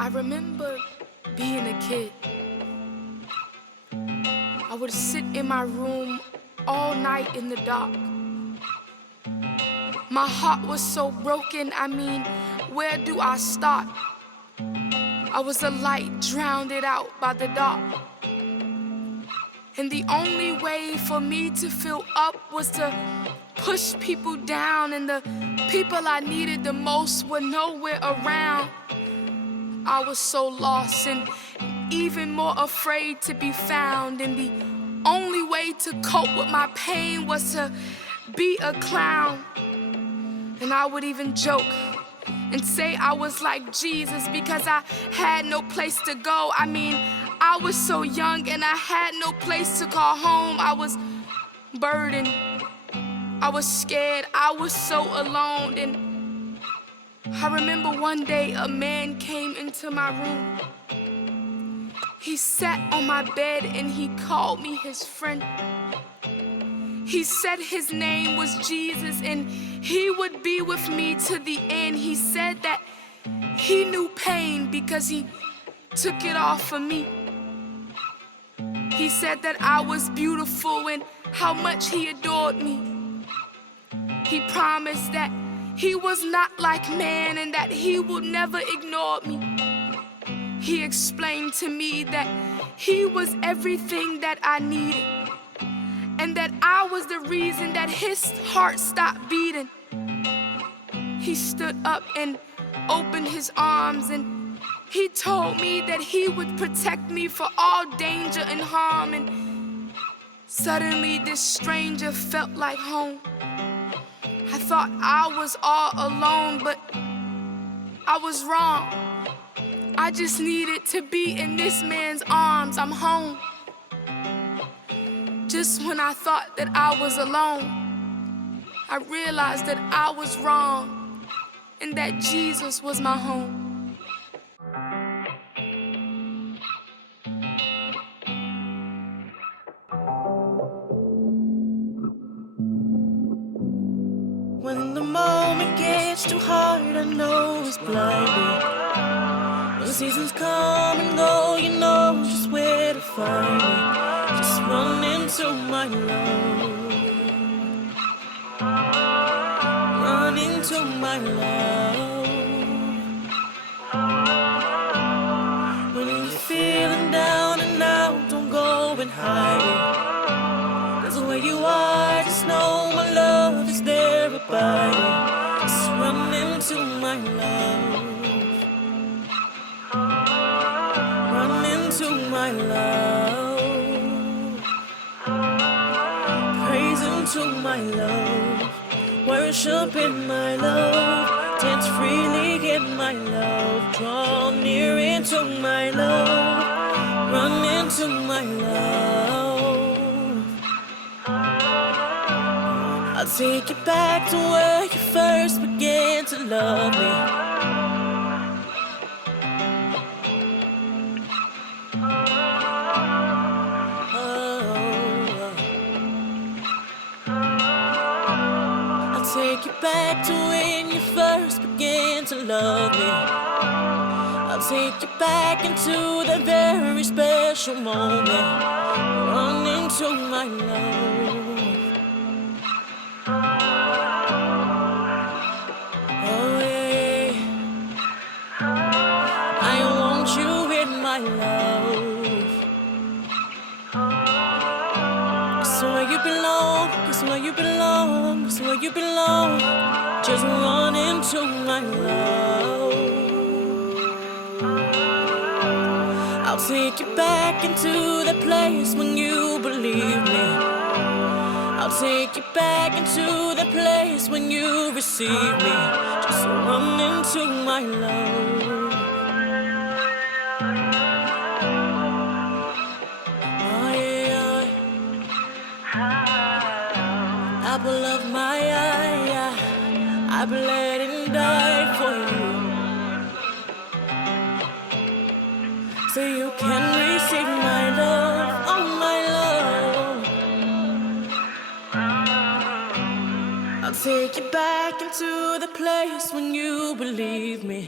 I remember being a kid. I would sit in my room all night in the dark. My heart was so broken, where do I start? I was a light drowned out by the dark. And the only way for me to fill up was to push people down, and the people I needed the most were nowhere around. I was so lost and even more afraid to be found, and the only way to cope with my pain was to be a clown. And I would even joke and say I was like Jesus because I had no place to go. I was so young and I had no place to call home. I was burdened, I was scared, I was so alone. And I remember one day a man came into my room. He sat on my bed and he called me his friend. He said his name was Jesus and he would be with me to the end. He said that he knew pain because he took it off for me. He said that I was beautiful and how much he adored me. He promised that he was not like man and that he would never ignore me. He explained to me that he was everything that I needed, and that I was the reason that his heart stopped beating. He stood up and opened his arms, and he told me that he would protect me for all danger and harm. And suddenly this stranger felt like home. I thought I was all alone, but I was wrong. I just needed to be in this man's arms. I'm home. Just when I thought that I was alone, I realized that I was wrong and that Jesus was my home. When the moment gets too hard, I know it's blinding. When the seasons come and go, you know just where to find me. Just run into my love. Run into my love. When you're feeling down and out, don't go and hide it. 'Cause where you are, just know my love is there abiding. Just run into my love. Run into my love. Praise into my love. Worship in my love. Dance freely in my love. Draw near into my love. Run into my love. I'll take you back to where you first began to love me. I'll take you back to when you first began to love me. I'll take you back into that very special moment. Run into my love. Oh yeah, I want you in my love. It's where you belong, it's where you belong, it's where you belong. Just run into my love. I'll take you back into that place when you believe me. I'll take you back into the place when you receive me. Just run into my love. Oh yeah, apple of my eye, I bled and died for you, so you can receive my love. Oh my love. I'll take you back into the place when you believe me.